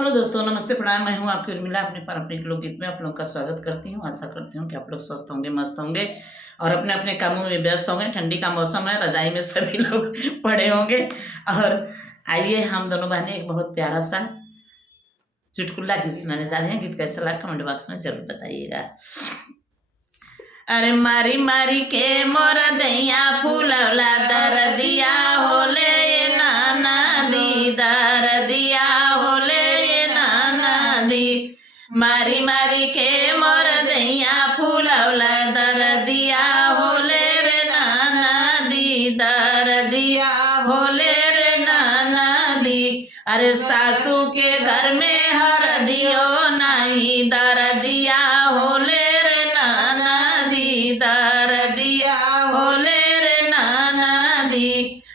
Hello दोस्तों, नमस्ते, प्रणाम। मैं हूं आपकी उर्मिला। अपने पारंपरिक लोकगीत में आप लोगों का स्वागत करती हूं। आशा करती हूं कि आप लोग स्वस्थ होंगे, मस्त होंगे और अपने अपने कामों में व्यस्त होंगे। ठंडी का मौसम है, रजाई में सभी लोग पड़े होंगे। और आइए हम दोनों बहनें एक बहुत प्यारा सा चुटकुला गीत सुनाने जा रहे हैं। गीत कैसा लगा कमेंट बॉक्स में जरूर बताइएगा। अरे मारी मारी के मोर दैया फूलवला दरदिया होले नाना दी, दरदिया होले नाना दी। मारी मारी के मोर दैया फूलवला दरदिया होले रे नाना दी, दरदिया होले रे नाना दी। अरे सासू के घर में हरदियो नहीं, दरदिया होले रे नाना दी, दरदिया होले रे नाना दी।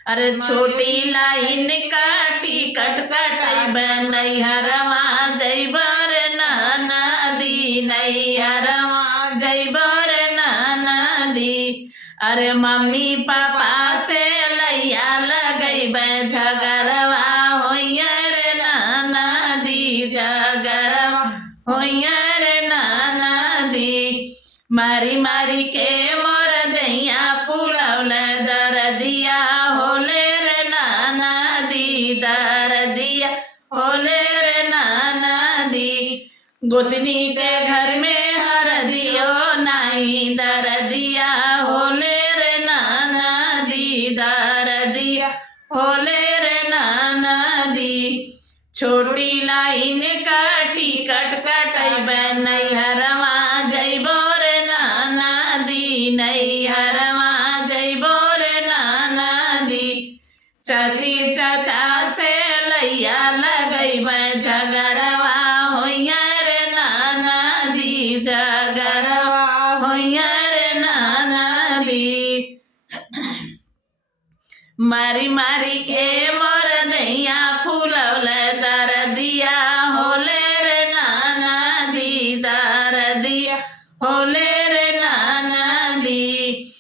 अरे छोटी लाइन का टिकट कटैबे नैहरवा जैबर नाना दी, नैहरवा जैबर नाना दी। अरे मम्मी पापा से लैया लगैबे झगड़वा होइया रे नाना दी, झगड़वा होइया रे नाना दी। मारी मारी के मोर दैया फूलवला दरदिया होले रे नाना दी, दरदिया होले रे नाना दी। गोतनी के घर में हरदियो नहीं, दरदिया होले रे नाना दी, दरदिया होले रे नाना दी। छोटी लाइन का टिकट कटैबे नैहरवा जैबो रे नाना दी, नैहरवा जैबो रे नाना दी। चाची चाचा से लैया लगैबे झगड़वा होइया रे नाना दी, झगड़वा होइया रे नाना दी। मारी मारी के मोर दैया फूलवला दरदिया होले रे नाना दी, दरदिया होले रे नाना दी।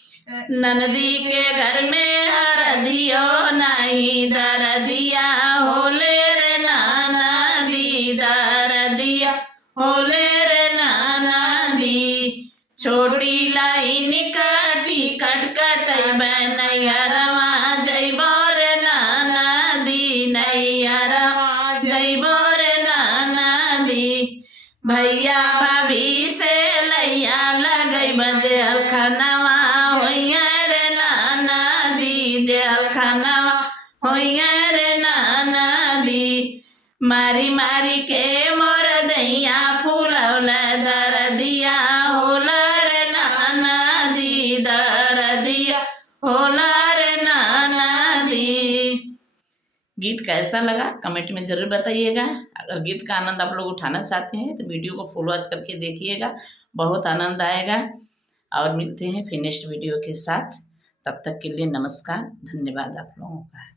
ननदी के घर में हरदियो नहीं, दरदिया होले रे नाना दी, दरदिया होले रे नाना दी। छोटी लाइन का टिकट कटैबे नैहरवा जैबो रे नाना दी, नैहरवा जैबो रे नाना दी। भैया भाभी से लैया लगैबे जेल खानवा होइया रे नाना दी, जेल खानवा होइया रे नाना दी। मारी मारी के मोर दैया फूलवला दरदिया होला रे नाना दी, दरदिया होला रे नाना दी। गीत कैसा लगा कमेंट में ज़रूर बताइएगा। अगर गीत का आनंद आप लोग उठाना चाहते हैं तो वीडियो को फुल वॉच करके देखिएगा, बहुत आनंद आएगा। और मिलते हैं फिर नेक्स्ट वीडियो के साथ। तब तक के लिए नमस्कार, धन्यवाद आप लोगों का।